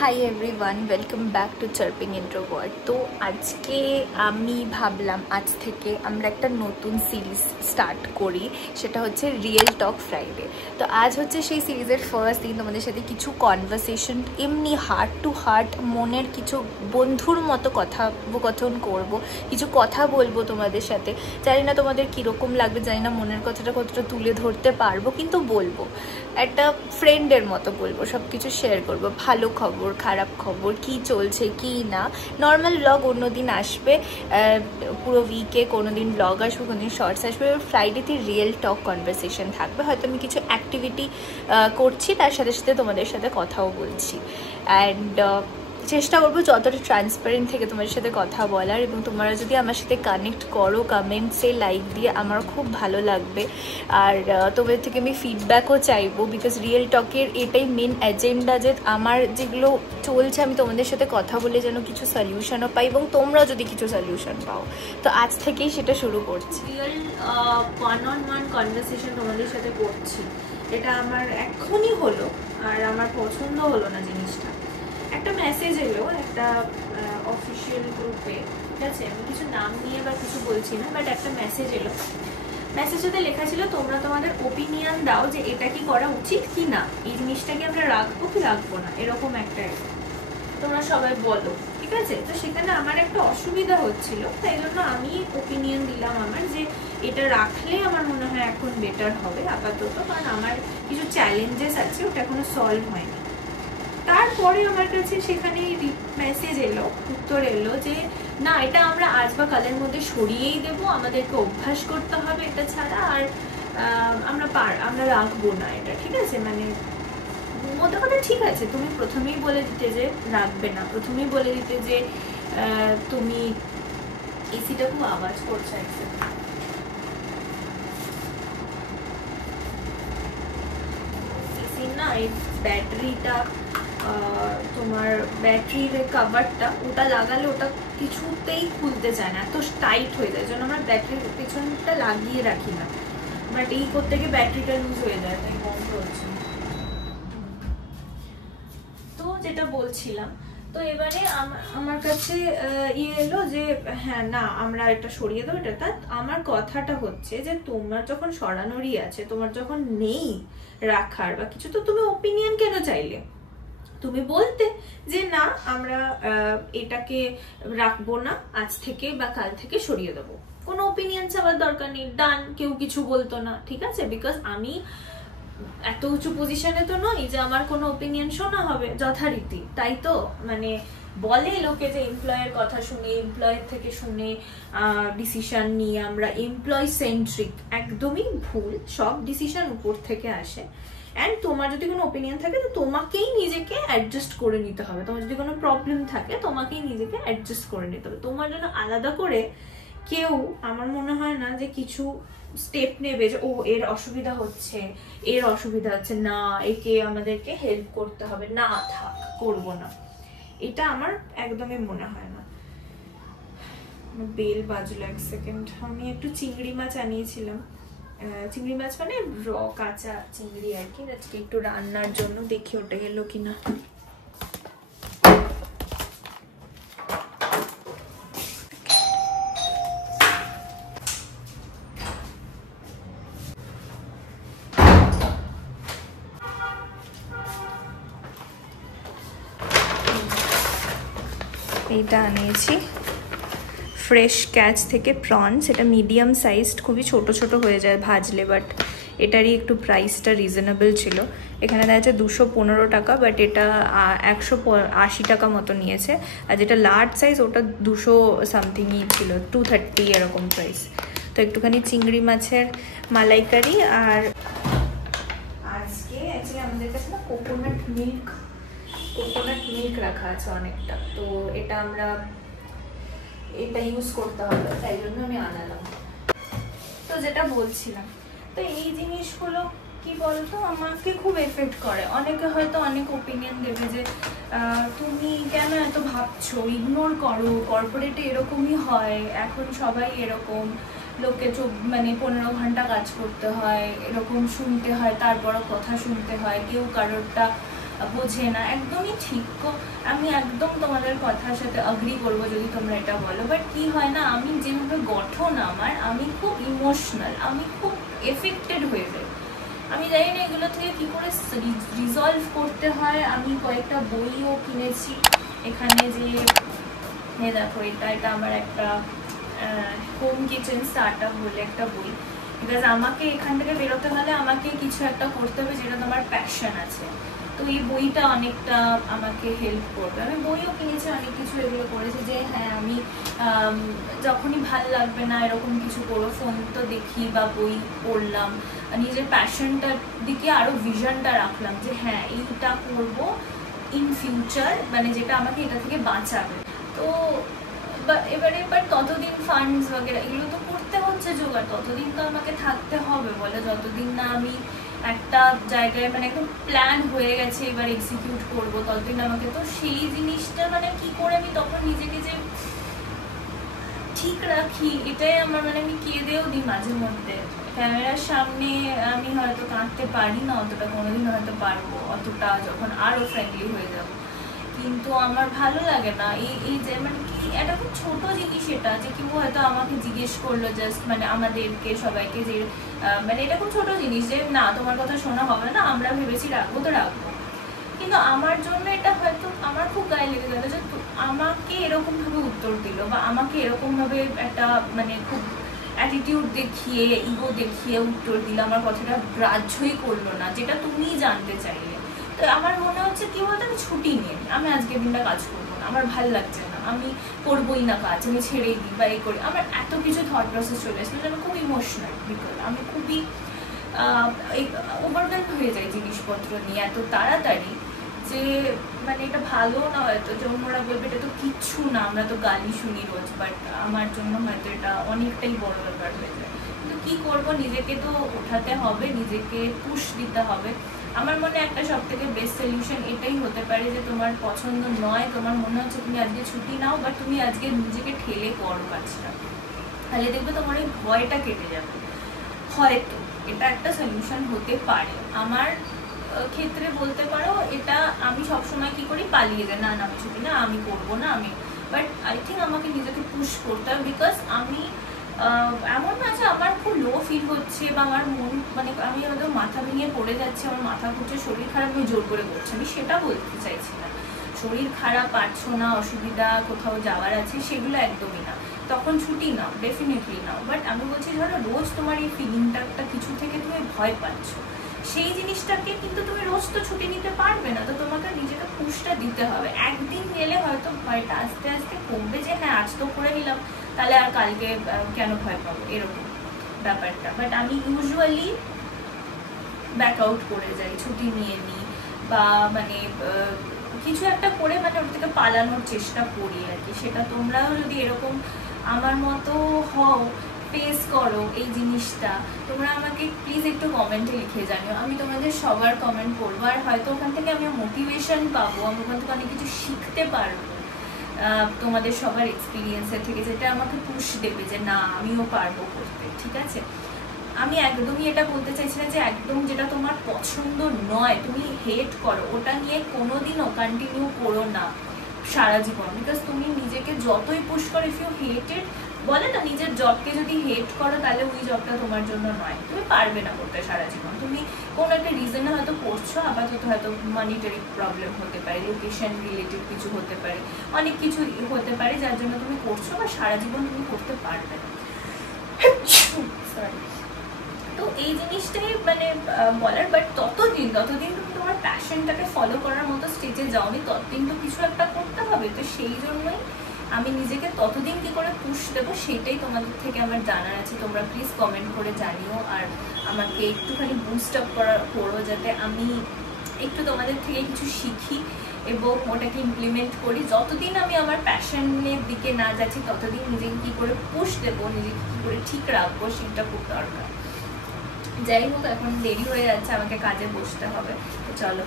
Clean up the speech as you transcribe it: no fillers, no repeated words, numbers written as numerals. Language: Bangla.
Hi everyone, welcome back to chirping introvert. তো আজকে আমি ভাবলাম আজ থেকে আমরা একটা নতুন সিরিজ স্টার্ট করি, সেটা হচ্ছে রিয়েল টক ফ্রাইডে। তো আজ হচ্ছে সেই সিরিজের ফার্স্ট দিন। তোমাদের সাথে কিছু কনভারসেশন, এমনি হার্ট টু হার্ট, মনের কিছু বন্ধুর মতো কথোপকথন করব, কিছু কথা বলবো তোমাদের সাথে। জানি না তোমাদের কীরকম লাগবে, জানি না মনের কথাটা কতটা তুলে ধরতে পারবো, কিন্তু বলবো একটা ফ্রেন্ডের মতো বলবো, সব কিছু শেয়ার করবো, ভালো খবর খারাপ খবর, কি চলছে কি না। নর্মাল ব্লগ অন্যদিন আসবে, পুরো উইকে কোনো দিন ব্লগ আসবে, কোনো দিন শর্টস আসবে। ফ্রাইডেতে রিয়েল টক কনভারসেশন থাকবে। হয়তো আমি কিছু অ্যাক্টিভিটি করছি, তার সাথে সাথে তোমাদের সাথে কথাও বলছি। অ্যান্ড চেষ্টা করবো যতটা ট্রান্সপারেন্ট থেকে তোমাদের সাথে কথা বলার, এবং তোমরা যদি আমার সাথে কানেক্ট করো কমেন্টসে লাইক দিয়ে, আমার খুব ভালো লাগবে। আর তোমাদের থেকে আমি ফিডব্যাকও চাইবো, বিকজ রিয়েল টকের এটাই মেন এজেন্ডা, যে আমার যেগুলো চলছে আমি তোমাদের সাথে কথা বলে যেন কিছু সলিউশনও পাই, এবং তোমরাও যদি কিছু সলিউশন পাও। তো আজ থেকেই সেটা শুরু করছি, real one on one conversation তোমাদের সাথে করছি। এটা আমার এখনই হলো, আর আমার পছন্দ হলো না জিনিসটা। একটা মেসেজ এলো একটা অফিসিয়াল গ্রুপে, ঠিক আছে, আমি কিছু নাম নিয়ে বা কিছু বলছি না, বাট একটা মেসেজ এলো। মেসেজটাতে লেখা ছিল, তোমরা তোমাদের ওপিনিয়ন দাও যে এটা কি করা উচিত কি না, এই জিনিসটাকে আমরা রাখবো কি রাখবো না, এরকম একটা তোমরা সবাই বলো, ঠিক আছে। তো সেখানে আমার একটা অসুবিধা হচ্ছিল, তাই জন্য আমি ওপিনিয়ন দিলাম আমার, যে এটা রাখলে আমার মনে হয় এখন বেটার হবে আপাতত, কারণ আমার কিছু চ্যালেঞ্জেস আছে, ওটা এখনো সলভ হয়নি। তারপরে আমার কাছে সেখানে মেসেজ এলো, উত্তর এলো যে না, এটা আমরা আজ বা কালের মধ্যে সরিয়েই দেবো, আমাদেরকে অভ্যাস করতে হবে এটা ছাড়া, আর আমরা রাখবো না এটা, ঠিক আছে। মানে মধ্যে কথা ঠিক আছে, তুমি প্রথমেই বলে দিতে যে রাখবে না, প্রথমেই বলে দিতে যে তুমি এসিটা খুব আওয়াজ করছে, এসি না, এই ব্যাটারিটা, তোমার ব্যাটারির কাভারটা, ওটা লাগালে ওটা কিছুতেই খুলতে চায় না, এত টাইট হয়ে যায়, জন্য আমরা ব্যাটারির পেছনটা লাগিয়ে রাখি না, বাট এই করতে গিয়ে ব্যাটারিটা লুজ হয়ে যায়, তাই বন্ধ হচ্ছে। তো যেটা বলছিলাম, তো এবারে আমার কাছে এলো যে হ্যাঁ না, আমরা এটা সরিয়ে দেবো এটা। আমার কথাটা হচ্ছে যে তোমার যখন সরানোরই আছে, তোমার যখন নেই রাখার বা কিছু, তো তুমি ওপিনিয়ন কেন চাইলে? তুমি বলতে যে না, আমরা এটাকে রাখবো না, আজ থেকে বা কাল থেকে সরিয়ে দেবো, কোনো ওপিনিয়ন চাওয়ার দরকার নেই, ডান, কেউ কিছু বলতো না, ঠিক আছে। বিকজ আমি এত উঁচু পজিশনে তো নই যে আমার কোনো ওপিনিয়ন শোনা হবে যথারীতি, তাই তো। মানে বলে লোকে যে এমপ্লয়ের কথা শুনে, এমপ্লয়ের থেকে শুনে ডিসিশন নিয়ে আমরা এমপ্লয় সেন্ট্রিক, একদমই ভুল। সব ডিসিশন উপর থেকে আসে, অ্যান্ড তোমার যদি কোনো ওপিনিয়ন থাকে তো তোমাকেই নিজেকে অ্যাডজাস্ট করে নিতে হবে। তোমার যদি কোনো প্রবলেম থাকে তোমাকেই নিজেকে অ্যাডজাস্ট করে নিতে হবে। তোমার জন্য আলাদা করে কেউ, আমার মনে হয় না যে কিছু স্টেপ নেবে যে ও এর অসুবিধা হচ্ছে, এর অসুবিধা হচ্ছে না, একে আমাদেরকে হেল্প করতে হবে, না থাক করবো না, এটা আমার একদমই মনে হয় না। বেল বাজলো, এক সেকেন্ড। আমি একটু চিংড়ি মাছ আনিয়েছিলাম, চিংড়ি মাছ মানে কাঁচা চিংড়ি আর কি, আজকে একটু রান্নার জন্য, দেখি ওটা এলো কিনা। এইটা আনিয়েছি ফ্রেশ ক্যাচ থেকে প্রনস, এটা মিডিয়াম সাইজড, খুবই ছোট ছোট হয়ে যায় ভাজলে, বাট এটারই একটু প্রাইসটা রিজনেবল ছিল। এখানে দেখা যাচ্ছে 215 টাকা, বাট এটা 180 টাকা মতো নিয়েছে। আর যেটা লার্জ সাইজ ওটা 200 সামথিংই ছিল, 230 এরকম প্রাইস। তো একটুখানি চিংড়ি মাছের মালাইকারি। আর আজকে অ্যাকচুয়ালি আমাদের কাছে না কোকোনাট মিল্ক রাখা আছে অনেকটা, তো এটা ইউজ করতে হবে, তাই জন্য আমি আনালাম। তো যেটা বলছিলাম, তো এই জিনিসগুলো কি বলতো আমাকে খুব এফেক্ট করে। অনেকে হয়তো অনেক ওপিনিয়ন দেবে যে তুমি কেন এত ভাবছো, ইগনোর করো, কর্পোরেটে এরকমই হয়, এখন সবাই এরকম, লোকে মানে 15 ঘন্টা কাজ করতে হয়, এরকম শুনতে হয়, তারপরও কথা শুনতে হয়, কেউ কারোরটা বোঝে না, একদমই ঠিক। আমি একদম তোমাদের কথার সাথে অ্যাগ্রি করবো যদি তোমরা এটা বলো, বাট কি হয় না, আমি যেভাবে গঠন আমার, আমি খুব ইমোশনাল, আমি খুব এফেক্টেড হয়ে যাই। আমি জানি না এগুলো থেকে কি করে রিজলভ করতে হয়। আমি কয়েকটা বইও কিনেছি এখানে, যে দেখো এটা আমার একটা হোম কিচেন স্টার্ট আপ বলে একটা বই। বিকজ আমাকে এখান থেকে বেরোতে হলে আমাকে কিছু একটা করতে হবে যেটা তোমার প্যাশন আছে। তো এই বইটা অনেকটা আমাকে হেল্প করবে। আমি বইও কিনেছি, অনেক কিছু এগুলো করেছি যে হ্যাঁ আমি যখনই ভালো লাগবে না এরকম কিছু করো, ফোন তো দেখি বা বই পড়লাম, নিজের প্যাশনটার দিকে আরও ভিশনটা রাখলাম যে হ্যাঁ এইটা করবো ইন ফিউচার, মানে যেটা আমাকে এটা থেকে বাঁচাবে। তো এবারে ততদিন ফান্ডস বগেরা এগুলো তো করতে হচ্ছে জোগাড়, ততদিন তো আমাকে থাকতে হবে বলে, যতদিন না আমি একটা জায়গায় মানে একদম প্ল্যান হয়ে গেছে এবার এক্সিকিউট করবো, ততদিন আমাকে তো সেই জিনিসটা মানে কি করে আমি তখন নিজেকে যে ঠিক রাখি, এটাই আমার মানে আমি কেঁদেও দিই মাঝে মধ্যে। ক্যামেরার সামনে আমি হয়তো কাঁদতে পারি না অতটা, কোনোদিন হয়তো পারবো অতটা যখন আরও ফ্রেন্ডলি হয়ে যাবো, কিন্তু আমার ভালো লাগে না এই যে মানে কি একটা খুব ছোট জিনিস এটা, যে কেউ হয়তো আমাকে জিজ্ঞেস করলো জাস্ট মানে আমাদেরকে সবাইকে যে মানে এটা খুব ছোট জিনিস যে না তোমার কথা শোনা হবে না, আমরা ভেবেছি রাখবো তো রাখবো, কিন্তু আমার জন্য এটা হয়তো আমার খুব গায়ে লেগে গেল যে আমাকে এরকম ভাবে উত্তর দিল, বা আমাকে এরকম ভাবে একটা মানে খুব অ্যাটিটিউড দেখিয়ে ইগো দেখিয়ে উত্তর দিল, আমার কথাটা গ্রাহ্যই করলো না, যেটা তুমিই জানতে চাইলে। তো আমার মনে হচ্ছে কি বলতো, আমি ছুটি নিয়ে আমি আজকের দিনটা কাজ করবো না, আমার ভালো লাগছে না, আমি করবোই না কাজ, আমি ছেড়েই দিই বা এই করি। আমার এত কিছু থট প্রসেস চলে এসেছিল যে আমি খুব ইমোশনাল, বিকজ আমি খুবই ওভারওয়েলম হয়ে যাই জিনিসপত্র নিয়ে এত তাড়াতাড়ি, যে মানে এটা ভালো না হয়তো, যে অন্যরা বলবে এটা তো কিচ্ছু না, আমরা তো গালি শুনি রোজ, বাট আমার জন্য হয়তো এটা অনেকটাই বড় ব্যাপার হয়ে যায়। কিন্তু কী করবো, নিজেকে তো ওঠাতে হবে, নিজেকে পুশ দিতে হবে। আমার মনে একটা সব থেকে বেস্ট সলিউশন এটাই হতে পারে যে তোমার পছন্দ নয়, তোমার মনে হচ্ছে তুমি আজকে ছুটি নাও, বা তুমি আজকে নিজেকে ঠেলে করো কাজটা, তাহলে দেখবে তোমার এই ভয়টা কেটে যাবে। হয়তো এটা একটা সলিউশন হতে পারে। আমার ক্ষেত্রে বলতে পারো এটা আমি সবসময় কি করি, পালিয়ে যাই, না আমি ছুটি না, আমি করবো না আমি, বাট আই থিঙ্ক আমাকে নিজেকে পুশ করতে হবে, বিকজ আমি এমন না যে আমার খুব লো ফিল হচ্ছে বা আমার মন মানে আমি হয়তো মাথা ভেঙে পড়ে যাচ্ছে, আমার মাথা ঘুরছে, শরীর খারাপ, আমি জোর করে করছি, আমি সেটা বলতে চাইছি না। শরীর খারাপ, পারছো না, অসুবিধা কোথাও যাওয়ার আছে, সেগুলো একদমই না, তখন ছুটি নাও, ডেফিনেটলি নাও। বাট আমি বলছি ধরো রোজ তোমার এই ফিলিংটা একটা কিছু থেকে তুমি ভয় পাচ্ছ, সেই জিনিসটাকে কিন্তু তুমি রোজ তো ছুটি নিতে পারবে না, তো তোমাকে নিজেকে পুশটা দিতে হবে। একদিন গেলে হয়তো ভয়টা আস্তে আস্তে কমবে, যে হ্যাঁ আজ তো করে নিলাম, তাহলে আর কালকে কেন ভয় পাবো, এরকম ব্যাপারটা। বাট আমি ইউজুয়ালি ব্যাক আউট করে যাই, ছুটি নিয়ে নিই, বা মানে কিছু একটা করে মানে ওর থেকে পালানোর চেষ্টা করি আর কি। সেটা তোমরাও যদি এরকম আমার মতো হও, ফেস করো এই জিনিসটা, তোমরা আমাকে প্লিজ একটু কমেন্টে লিখে জানিও, আমি তোমাদের সবার কমেন্ট পড়বো, আর হয়তো ওখান থেকে আমি মোটিভেশন পাবো, আমি ওখান থেকে অনেক কিছু শিখতে পারবো তোমাদের সবার এক্সপিরিয়েন্সের থেকে, যেটা আমাকে পুশ দেবে যে না আমিও পারবো করতে। ঠিক আছে, আমি একদমই এটা বলতে চাইছি না যে একদম যেটা তোমার পছন্দ নয় তুমি হেট করো, ওটা নিয়ে কোনোদিনও কন্টিনিউ করো না সারা জীবন, বিকজ তুমি নিজেকে যতই পুশ করো, ইফ ইউ হেটেড, বলে না নিজের জবকে যদি হেট করো তাহলে ওই জবটা তোমার জন্য নয়, তুমি পারবে না করতে সারা জীবন। তুমি কোনো একটা রিজনে হয়তো করছো, আপাতত হয়তো মানিটারি প্রবলেম হতে পারে, লোকেশন রিলেটেড কিছু হতে পারে, অনেক কিছু হতে পারে যার জন্য তুমি করছো, বা সারা জীবন তুমি করতে পারবে না। সরি। তো এই জিনিসটাই মানে বলার, বাট ততদিন তুমি তোমার প্যাশনটাকে ফলো করার মতো স্টেজে যাওনি, ততদিন তো কিছু একটা করতে হবে। তো সেই জন্যই আমি নিজেকে ততদিন কি করে পুশ দেবো সেটাই তোমাদের থেকে আমার জানার আছে। তোমরা প্লিজ কমেন্ট করে জানিও, আর আমাকে একটুখানি বুস্ট আপ করো, যাতে আমি একটু তোমাদের থেকে কিছু শিখি এবং ওটাকে ইমপ্লিমেন্ট করি। যতদিন আমি আমার প্যাশনের দিকে না যাচ্ছি, ততদিন নিজেকে কী করে পুশ দেবো, নিজেকে কী করে ঠিক রাখবো, সেটা খুব দরকার। যাই হোক, এখন দেরি হয়ে যাচ্ছে, আমাকে কাজে বসতে হবে, চলো।